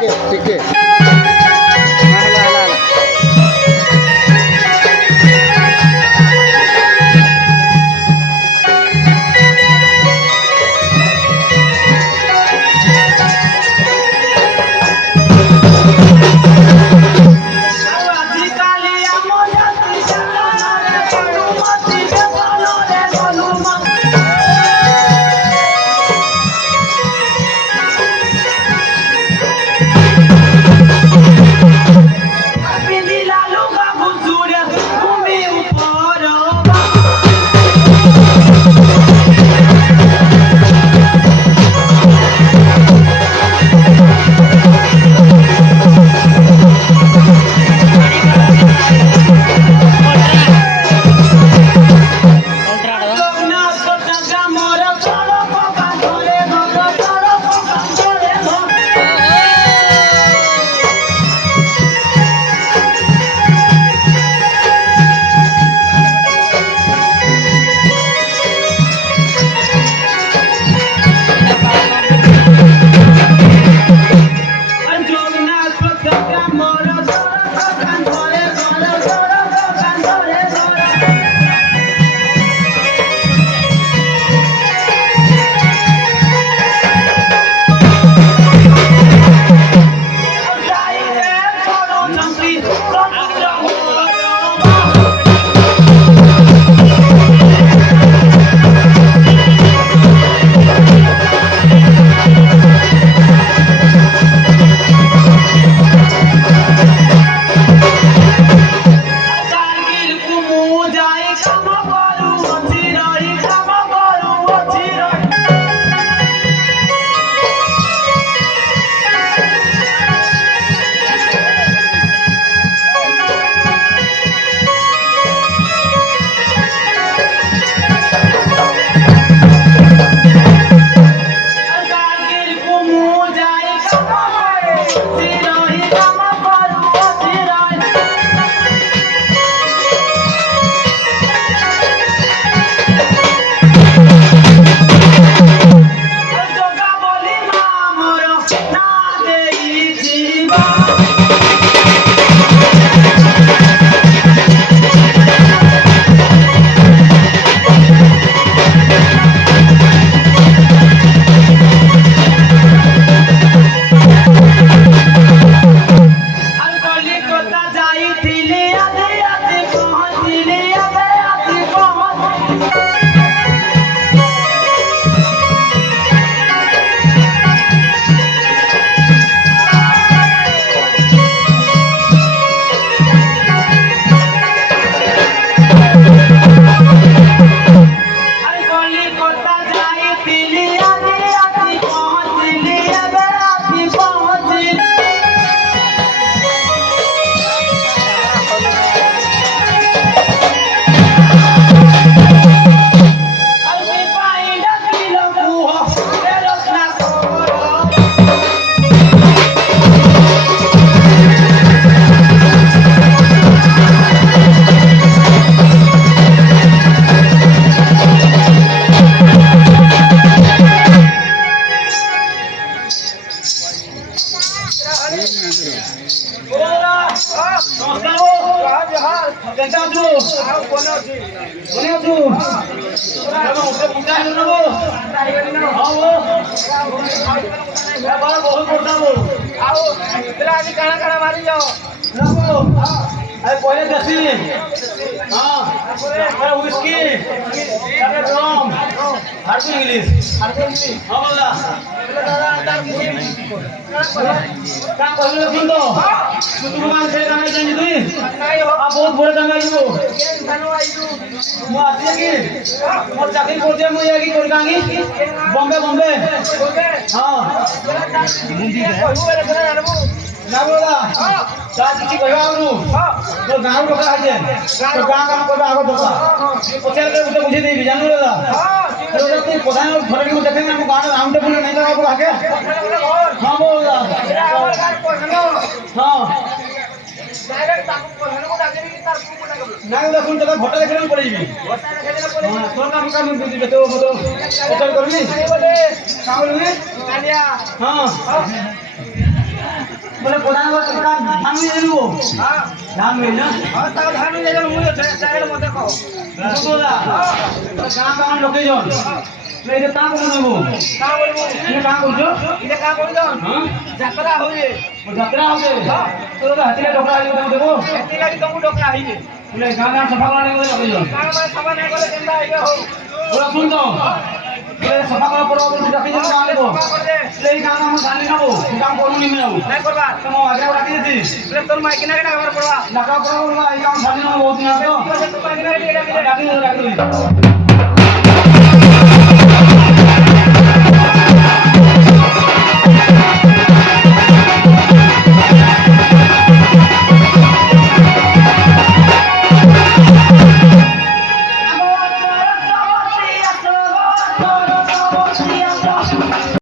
ठीक है पहले दसी हाँ व्हिस्की रम हार्ड इंग्लिश हाँ बोला काम करले सुन तो तू दुकान से काम जानी तू आ बहुत बड़े काम आइबो मो आसी की मोर चाकरी करते मो या की कर कांगी बॉम्बे बॉम्बे हां मुंडी दे ना बोला साथ किसी कहवा आउनु तो गांव लोग आजे तो गांव काम करबा आगो दोसा पचार के उते बुझे देबी जानू ला तो तू प्रधान घर के देखे ना गांव राउंड टेबल नहीं लगा को आके हां बोला हां डायरेक्ट ताकू प्रधान को डाके भी तार को डाके ना देखुन तो भोटा देखे नहीं पड़ेगी भोटा देखे नहीं पड़ेगी तो काम काम बुझी तो पचार करनी बोले काम लुई कालिया हां बोले प्रधान को काम ध्यान में ले लो हां ध्यान में ना हां ता ध्यान में ले जा मुझे चाहे मत कहो तो दा काम काम लोकेशन ले जे काम को देबो का बोलबो ये काम करजो इने का कर दो हां यात्रा होए वो यात्रा होते तो हतिया डोकरा देबो एती लागि तुमको डोकरा आइले बोले गांव गांव सफा करने को लोकेशन का मैं सभा नहीं करे केंदा आइले हो बोला सुन तो ये सफा कर पड़ो बोल रखी जो काम लेबो कर दे ले काम हम जान लेबो काम करू नहीं मिलाऊ नहीं करबा तुम आगे रखी दी ले तोर माइक ना केना कर पड़वा लगा पड़ो बोलवा ये काम साली में बहुत नहीं आते हो तो माइक ना केना रखी